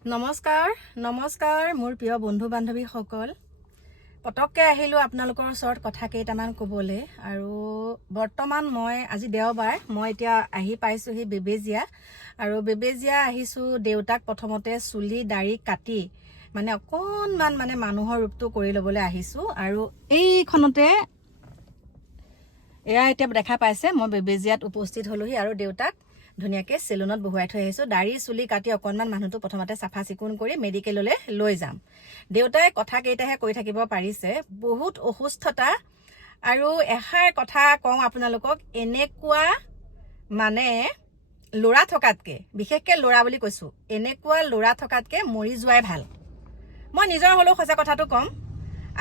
নমস্কাৰ মোৰ প্ৰিয় বন্ধু বান্ধৱীসকল। পটককৈ আহিলোঁ আপোনালোকৰ ওচৰত কথা কেইটামান ক'বলৈ। আৰু বৰ্তমান মই আজি দেওবাৰ, মই এতিয়া আহি পাইছোঁহি বেবেজীয়া। আৰু বেবেজীয়া আহিছোঁ দেউতাক প্ৰথমতে চুলি দাড়ি কাটি অকণমান মানুহৰ ৰূপটো কৰি ল'বলৈ আহিছোঁ। আৰু এইখনতে এয়া এতিয়া দেখা পাইছে মই বেবেজীয়াত উপস্থিত হ'লোহি আৰু দেউতাক ধুনীয়াকৈ চেলুনত বহুৱাই থৈ আহিছোঁ। দাড়ি চুলি কাটি অকণমান মানুহটো প্ৰথমতে চাফা চিকুণ কৰি মেডিকেললৈ লৈ যাম। দেউতাই কথা কেইটাহে কৈ থাকিব পাৰিছে, বহুত অসুস্থতা। আৰু এষাৰ কথা কওঁ আপোনালোকক, এনেকুৱা ল'ৰা থকাতকৈ, বিশেষকৈ ল'ৰা বুলি কৈছোঁ, এনেকুৱা ল'ৰা থকাতকৈ মৰি যোৱাই ভাল। মই নিজৰ হ'লেও সঁচা কথাটো ক'ম।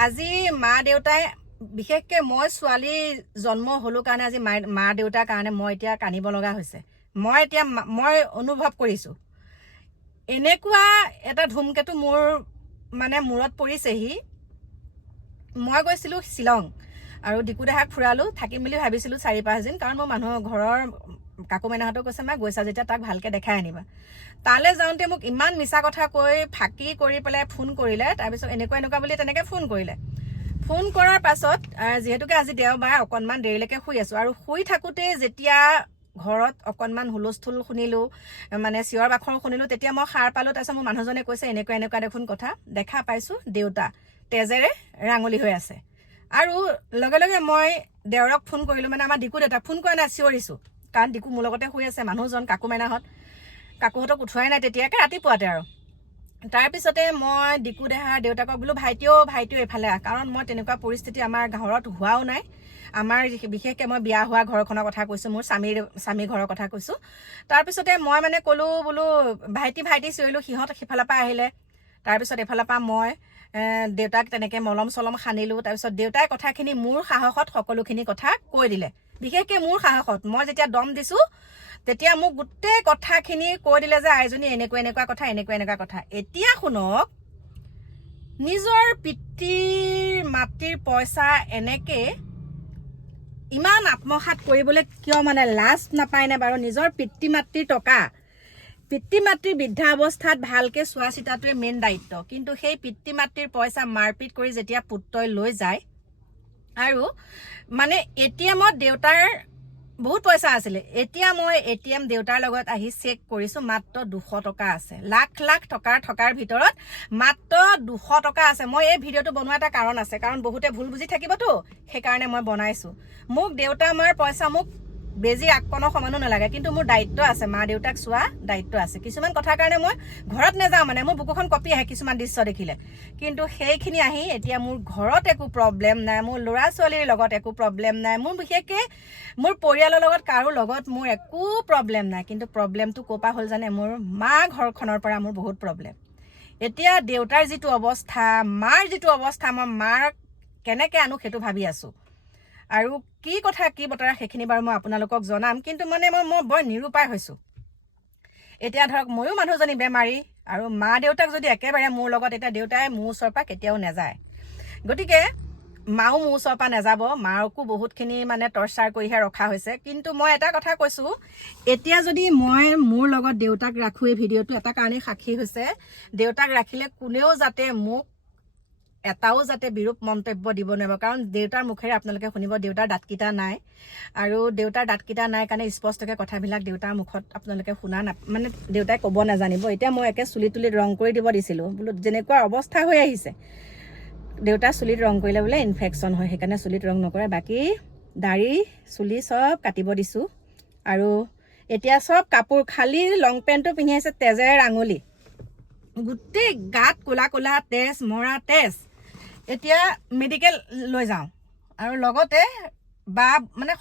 আজি মা দেউতাই, বিশেষকৈ মই ছোৱালী জন্ম হ'লো কাৰণে আজি মা দেউতাৰ কাৰণে মই এতিয়া কান্দিব লগা হৈছে। মই অনুভৱ কৰিছোঁ এনেকুৱা এটা ধুমকেতু মোৰ মূৰত পৰিছেহি। মই গৈছিলোঁ শ্বিলং আৰু ডিকু দেহাক ফুৰালোঁ, থাকিম বুলি ভাবিছিলোঁ 4-5 দিন। কাৰণ মোৰ মানুহৰ ঘৰৰ কাকু মাইনাহঁতেও কৈছে মা গৈছা যেতিয়া তাক ভালকৈ দেখাই আনিবা। তালৈ যাওঁতে মোক ইমান মিছা কথা কৈ ফাঁকি কৰি পেলাই ফোন কৰিলে। তাৰপিছত এনেকুৱা বুলি তেনেকৈ ফোন কৰিলে। ফোন কৰাৰ পাছত যিহেতুকে আজি দেওবাৰ অকণমান দেৰিলৈকে শুই আছোঁ। আৰু শুই থাকোঁতেই যেতিয়া ঘৰত অকণমান হুলস্থুল শুনিলোঁ, চিঞৰ বাখৰ শুনিলোঁ, তেতিয়া মই সাৰ পালোঁ। তাৰপিছত মোৰ মানুহজনে কৈছে এনেকুৱা দেখোন কথা, দেখা পাইছোঁ দেউতা তেজেৰে ৰাঙলী হৈ আছে। আৰু লগে লগে মই দেওৰক ফোন কৰিলোঁ, আমাৰ ডিকু দেউতাক ফোন কৰা নাই, চিঞৰিছোঁ। কাৰণ ডিকু মোৰ লগতে শুই আছে, মানুহজন কাকু কাকুহঁতক উঠোৱাই নাই তেতিয়াকৈ, ৰাতিপুৱাতে। আৰু তাৰপিছতে মই ডিকু দেহাৰ দেউতাকক বোলো ভাইটিও এইফালে আহ। কাৰণ মই তেনেকুৱা পৰিস্থিতি আমাৰ ঘৰত হোৱাও নাই। আমাৰ বিশেষকৈ মই বিয়া হোৱা ঘৰখনৰ কথা কৈছোঁ, মোৰ স্বামীৰ ঘৰৰ কথা কৈছোঁ। তাৰপিছতে মই ক'লোঁ বোলো ভাইটি চিঞৰিলোঁ, সিহঁত সিফালৰ পৰা আহিলে। তাৰপিছত এফালৰ পৰা মই দেউতাক তেনেকৈ মলম চলম সানিলোঁ। তাৰপিছত দেউতাই কথাখিনি মোৰ সাহসত সকলোখিনি কথা কৈ দিলে। বিশেষকৈ মোৰ সাহসত মই যেতিয়া দম দিছোঁ তেতিয়া মোক গোটেই কথাখিনি কৈ দিলে যে আইজনী এনেকুৱা কথা। এতিয়া শুনক, নিজৰ পিতৃৰ মাতৃৰ পইচা এনেকৈ ইমান আত্মসাৎ কৰিবলৈ কিয় লাজ নাপায়নে বাৰু? নিজৰ পিতৃ মাতৃৰ টকা, পিতৃ মাতৃৰ বৃদ্ধা অৱস্থাত ভালকৈ চোৱা চিতাটোৱে মেইন দায়িত্ব। কিন্তু সেই পিতৃ মাতৃৰ পইচা মাৰপিট কৰি যেতিয়া পুত্ৰই লৈ যায়। আৰু ATM-ত দেউতাৰ বহুত পইচা আছিলে। এতিয়া মই ATM দেউতাৰ লগত আহি চেক কৰিছোঁ, মাত্ৰ 200 টকা আছে। লাখ টকাৰ ভিতৰত মাত্ৰ 200 টকা আছে। মই এই ভিডিঅ'টো বনোৱা এটা কাৰণ আছে, কাৰণ বহুতে ভুল বুজি থাকিবতো, সেইকাৰণে মই বনাইছোঁ। মোক দেউতা মাৰ পইচা মোক বেজিৰ আককণৰ সমানো নালাগে, কিন্তু মোৰ দায়িত্ব আছে, মা দেউতাক চোৱা দায়িত্ব আছে। কিছুমান কথাৰ কাৰণে মই ঘৰত নাযাওঁ, মোৰ বুকুখন কঁপি আহে কিছুমান দৃশ্য দেখিলে। কিন্তু সেইখিনি আহি এতিয়া মোৰ ঘৰত একো প্ৰব্লেম নাই, মোৰ ল'ৰা ছোৱালীৰ লগত একো প্ৰব্লেম নাই, মোৰ বিশেষকৈ মোৰ পৰিয়ালৰ লগত কাৰো লগত মোৰ একো প্ৰব্লেম নাই। কিন্তু প্ৰব্লেমটো ক'ৰ পৰা হ'ল জানে? মোৰ মা ঘৰখনৰ পৰা মোৰ বহুত প্ৰব্লেম। এতিয়া দেউতাৰ যিটো অৱস্থা, মাৰ যিটো অৱস্থা, মই মাক কেনেকৈ আনো সেইটো ভাবি আছোঁ। আৰু কি কথা কি বতৰা সেইখিনি বাৰু মই আপোনালোকক জনাম। কিন্তু মই বৰ নিৰুপায় হৈছোঁ। এতিয়া ধৰক ময়ো মানুহজনী বেমাৰী, আৰু মা দেউতাক যদি একেবাৰে মোৰ লগত, এতিয়া দেউতাই মোৰ ওচৰৰ পৰা কেতিয়াও নাযায়, গতিকে মাও মোৰ ওচৰৰ পৰা নাযাব। মাকো বহুতখিনি টৰ্চাৰ কৰিহে ৰখা হৈছে। কিন্তু মই এটা কথা কৈছোঁ, এতিয়া যদি মই মোৰ লগত দেউতাক ৰাখোঁ, এই ভিডিঅ'টো এটা কাৰণেই সাক্ষী হৈছে, দেউতাক ৰাখিলে কোনেও যাতে মোক এটাও যাতে বিৰূপ মন্তব্য দিব নোৱাৰিব। কাৰণ দেউতাৰ মুখেৰে আপোনালোকে শুনিব দেউতাৰ দাঁতকেইটা নাই। আৰু দেউতাৰ দাঁতকেইটা নাই কাৰণে স্পষ্টকৈ কথাবিলাক দেউতাৰ মুখত আপোনালোকে শুনা দেউতাই ক'ব নাজানিব। এতিয়া মই একে চুলিত ৰং কৰি দিব দিছিলোঁ, বোলো যেনেকুৱা অৱস্থা হৈ আহিছে। দেউতাৰ চুলিত ৰং কৰিলে বোলে ইনফেকশ্যন হয়, সেইকাৰণে চুলিত ৰং নকৰে। বাকী দাড়ি চুলি চব কাটিব দিছোঁ। আৰু এতিয়া চব কাপোৰ, খালী লং পেণ্টটো পিন্ধি আছে তেজেৰে ৰাঙলী, গোটেই গাত ক'লা তেজ, মৰা তেজ। এতিয়া মেডিকেল লৈ যাওঁ, আৰু লগতে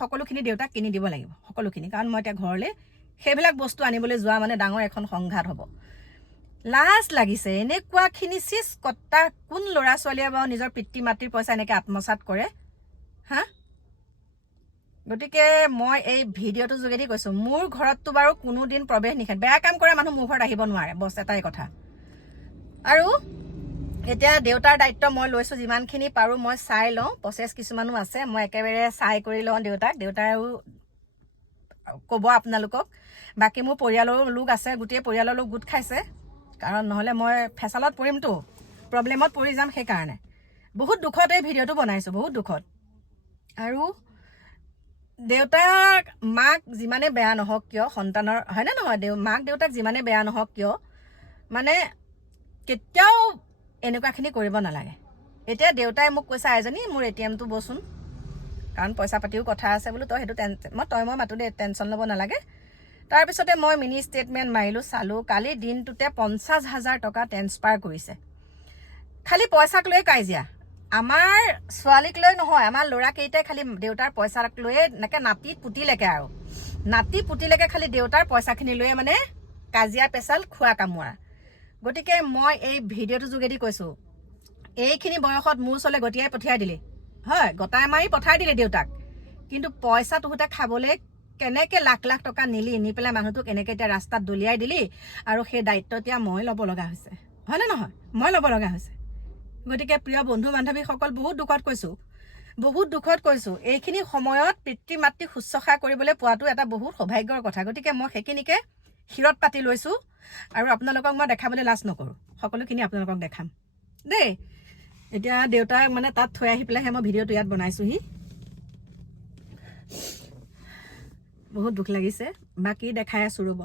সকলোখিনি দেউতাক কিনি দিব লাগিব, সকলোখিনি। কাৰণ মই এতিয়া ঘৰলৈ সেইবিলাক বস্তু আনিবলৈ যোৱা ডাঙৰ এখন সংঘাত হ'ব। লাজ লাগিছে এনেকুৱাখিনি কটা। কোন ল'ৰা ছোৱালীয়ে বাৰু নিজৰ পিতৃ মাতৃৰ পইচা এনেকৈ আত্মসাৎ কৰে হা? গতিকে মই এই ভিডিঅ'টোৰ যোগেদি কৈছোঁ, মোৰ ঘৰততো বাৰু কোনোদিন প্ৰৱেশ নিষেধ, বেয়া কাম কৰা মানুহ মোৰ ঘৰত আহিব নোৱাৰে, বছ এটাই কথা। আৰু এতিয়া দেউতাৰ দায়িত্ব মই লৈছোঁ, যিমানখিনি পাৰোঁ মই চাই লওঁ। প্ৰচেছ কিছুমানো আছে, মই একেবাৰে চাই কৰি লওঁ দেউতাৰো ক'ব আপোনালোকক। বাকী মোৰ পৰিয়ালৰ লোক আছে, গোটেই পৰিয়ালৰ লোক গোট খাইছে। কাৰণ নহ'লে মই ফেচালত পৰিমতো, প্ৰব্লেমত পৰি যাম। সেইকাৰণে বহুত দুখত এই ভিডিঅ'টো বনাইছোঁ, বহুত দুখত। আৰু দেউতাক মাক যিমানে বেয়া নহওক কিয়, সন্তানৰ হয়নে নহয়, মাক দেউতাক যিমানে বেয়া নহওক কিয়, মানে কেতিয়াও এনেকুৱাখিনি কৰিব নালাগে। এতিয়া দেউতাই মোক কৈছে, আইজনী মোৰ ATMটো বচোন, কাৰণ পইচা পাতিও কথা আছে বোলো, তই সেইটো মই মাতো দে, টেনশ্যন ল'ব নালাগে। তাৰপিছতে মই মিনি ষ্টেটমেণ্ট মাৰিলোঁ, চালোঁ, কালি দিনটোতে 50,000 টকা ট্ৰেন্সফাৰ কৰিছে। খালি পইচাক লৈ কাজিয়া, আমাৰ ছোৱালীক লৈ নহয়, আমাৰ ল'ৰাকেইটাই খালি দেউতাৰ পইচাক লৈয়ে এনেকৈ নাতি পুতিলৈকে আৰু নাতি পুতিলৈকে খালি দেউতাৰ পইচাখিনি লৈয়ে মানে কাজিয়া পেচাল খোৱা কামোৰা। গতিকে মই এই ভিডিঅ'টোৰ যোগেদি কৈছোঁ, এইখিনি বয়সত মোৰ ওচৰলৈ গতিয়াই পঠিয়াই দিলে হয়, গটাই মাৰি পঠাই দিলে দেউতাক, কিন্তু পইচা তোহোঁতে খাবলৈ কেনেকৈ লাখ লাখ টকা নি পেলাই মানুহটোক এনেকৈ এতিয়া ৰাস্তাত দলিয়াই দিলি, আৰু সেই দায়িত্ব এতিয়া মই ল'ব লগা হৈছে, হয়নে নহয়, মই ল'ব লগা হৈছে। গতিকে প্ৰিয় বন্ধু বান্ধৱীসকল, বহুত দুখত কৈছোঁ, এইখিনি সময়ত পিতৃ মাতৃক শুশ্ৰূষা কৰিবলৈ পোৱাটো এটা বহুত সৌভাগ্যৰ কথা। গতিকে মই সেইখিনিকে শিৰত পাতি লৈছোঁ, আৰু আপোনালোকক মই দেখাবলৈ লাজ নকৰোঁ, সকলোখিনি আপোনালোকক দেখাম দেই। এতিয়া দেউতাক মানে তাত থৈ আহি পেলাইহে মই ভিডিঅ'টো ইয়াত বনাইছোঁহি। বহুত দুখ লাগিছে, বাকী দেখাই আছোঁ ৰ'ব।